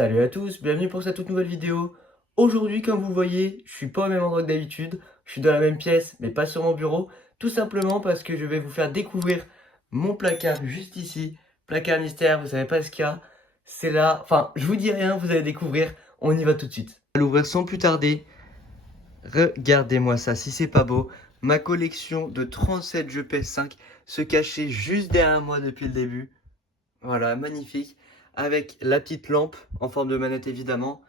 Salut à tous, bienvenue pour cette toute nouvelle vidéo. Aujourd'hui, comme vous voyez, je suis pas au même endroit que d'habitude. Je suis dans la même pièce, mais pas sur mon bureau. Tout simplement parce que je vais vous faire découvrir mon placard juste ici. Placard mystère, vous savez pas ce qu'il y a. C'est là, enfin, je vous dis rien, vous allez découvrir. On y va tout de suite. À l'ouvrir sans plus tarder. Regardez-moi ça, si c'est pas beau. Ma collection de 37 jeux PS5 se cachait juste derrière moi depuis le début. Voilà, magnifique. Avec la petite lampe en forme de manette évidemment.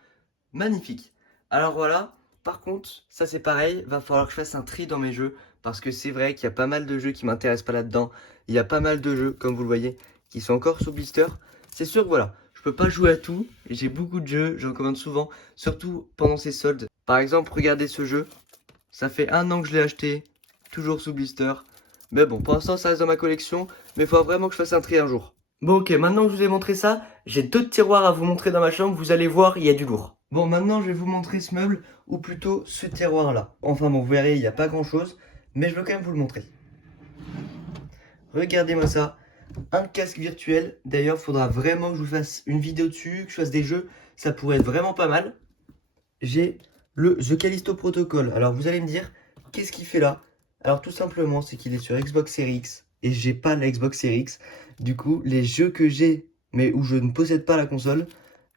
Magnifique. Alors voilà, par contre, ça c'est pareil, va falloir que je fasse un tri dans mes jeux. Parce que c'est vrai qu'il y a pas mal de jeux qui m'intéressent pas là-dedans. Il y a pas mal de jeux, comme vous le voyez, qui sont encore sous blister. C'est sûr que voilà, je peux pas jouer à tout. J'ai beaucoup de jeux, j'en commande souvent. Surtout pendant ces soldes. Par exemple, regardez ce jeu. Ça fait 1 an que je l'ai acheté. Toujours sous blister. Mais bon, pour l'instant ça reste dans ma collection. Mais il faudra vraiment que je fasse un tri un jour. Bon ok, maintenant que je vous ai montré ça, j'ai 2 tiroirs à vous montrer dans ma chambre, vous allez voir, il y a du lourd. Bon, maintenant je vais vous montrer ce meuble, ou plutôt ce tiroir là. Enfin bon, vous verrez, il n'y a pas grand chose, mais je veux quand même vous le montrer. Regardez-moi ça, un casque virtuel. D'ailleurs, il faudra vraiment que je vous fasse une vidéo dessus, que je fasse des jeux, ça pourrait être vraiment pas mal. J'ai le The Callisto Protocol. Alors vous allez me dire, qu'est-ce qu'il fait là? Alors tout simplement, c'est qu'il est sur Xbox Series X, et j'ai pas la Xbox Series X. Du coup, les jeux que j'ai, mais où je ne possède pas la console,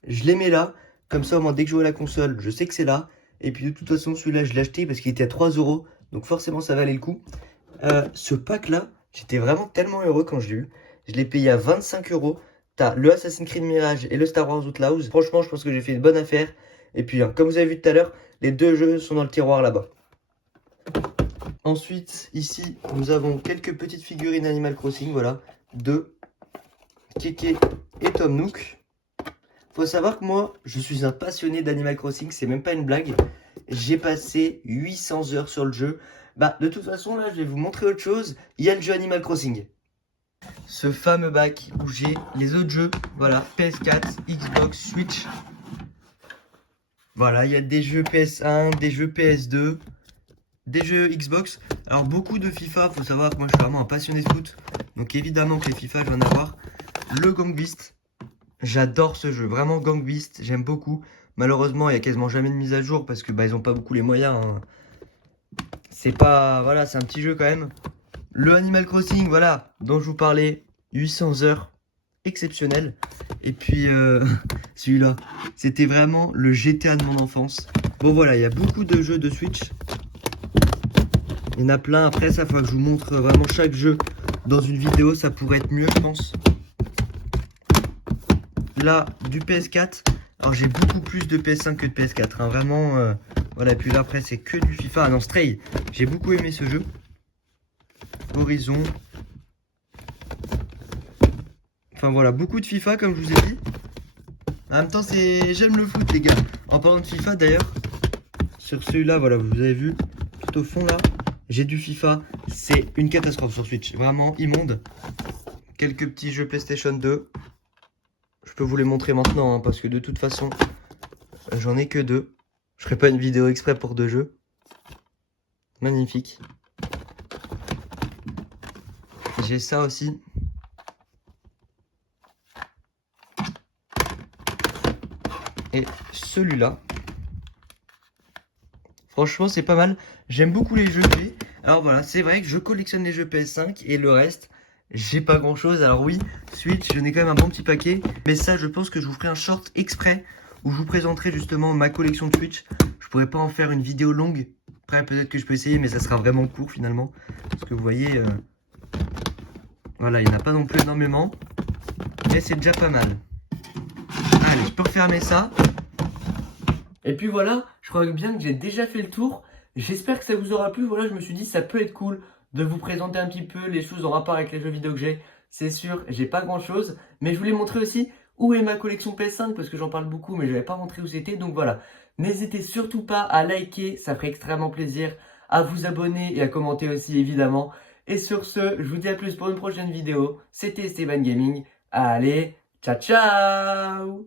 je les mets là. Comme ça, au moins, dès que je joue à la console, je sais que c'est là. Et puis, de toute façon, celui-là, je l'ai acheté parce qu'il était à 3 euros. Donc, forcément, ça valait le coup. Ce pack-là, j'étais vraiment tellement heureux quand je l'ai eu. Je l'ai payé à 25 euros. T'as le Assassin's Creed Mirage et le Star Wars Outlaws. Franchement, je pense que j'ai fait une bonne affaire. Et puis, hein, comme vous avez vu tout à l'heure, les 2 jeux sont dans le tiroir là-bas. Ensuite, ici, nous avons quelques petites figurines Animal Crossing, voilà, de Keke et Tom Nook. Faut savoir que moi, je suis un passionné d'Animal Crossing, c'est même pas une blague. J'ai passé 800 heures sur le jeu. Bah, de toute façon, là, je vais vous montrer autre chose. Il y a le jeu Animal Crossing. Ce fameux bac où j'ai les autres jeux, voilà, PS4, Xbox, Switch. Voilà, il y a des jeux PS1, des jeux PS2. Des jeux Xbox, alors beaucoup de FIFA, faut savoir que moi je suis vraiment un passionné de foot, donc évidemment que les FIFA je vais en avoir. Le Gang Beast, j'adore ce jeu, vraiment Gang Beast, j'aime beaucoup. Malheureusement il y a quasiment jamais de mise à jour parce que bah ils ont pas beaucoup les moyens, hein. C'est pas, voilà, c'est un petit jeu quand même. Le Animal Crossing, voilà, dont je vous parlais, 800 heures, exceptionnel. Et puis celui-là, c'était vraiment le GTA de mon enfance. Bon voilà, il y a beaucoup de jeux de Switch. Il y en a plein. Après, ça, il faut que je vous montre vraiment chaque jeu dans une vidéo. Ça pourrait être mieux, je pense. Là, du PS4. Alors, j'ai beaucoup plus de PS5 que de PS4. Hein. Vraiment, voilà. Et puis là, après, c'est que du FIFA. Ah non, Stray. J'ai beaucoup aimé ce jeu. Horizon. Enfin, voilà. Beaucoup de FIFA, comme je vous ai dit. En même temps, j'aime le foot, les gars. En parlant de FIFA, d'ailleurs, sur celui-là, voilà, vous avez vu, tout au fond, là. J'ai du FIFA, c'est une catastrophe sur Switch, vraiment immonde. Quelques petits jeux PlayStation 2. Je peux vous les montrer maintenant, hein, parce que de toute façon, j'en ai que 2. Je ferai pas une vidéo exprès pour 2 jeux. Magnifique. J'ai ça aussi. Et celui-là. Franchement, c'est pas mal. J'aime beaucoup les jeux que j'ai. Alors voilà, c'est vrai que je collectionne les jeux PS5 et le reste, j'ai pas grand chose. Alors oui, Switch, je n'ai quand même un bon petit paquet. Mais ça, je pense que je vous ferai un short exprès où je vous présenterai justement ma collection de Switch. Je pourrais pas en faire une vidéo longue. Après, peut-être que je peux essayer, mais ça sera vraiment court finalement. Parce que vous voyez, voilà, il n'y en a pas non plus énormément. Mais c'est déjà pas mal. Allez, je peux refermer ça. Et puis voilà, je crois bien que j'ai déjà fait le tour. J'espère que ça vous aura plu. Voilà, je me suis dit ça peut être cool de vous présenter un petit peu les choses en rapport avec les jeux vidéo que j'ai. C'est sûr, j'ai pas grand chose, mais je voulais montrer aussi où est ma collection PS5 parce que j'en parle beaucoup, mais je n'avais pas montré où c'était. Donc voilà, n'hésitez surtout pas à liker, ça ferait extrêmement plaisir, à vous abonner et à commenter aussi évidemment. Et sur ce, je vous dis à plus pour une prochaine vidéo. C'était Esteban Gaming. Allez, ciao ciao!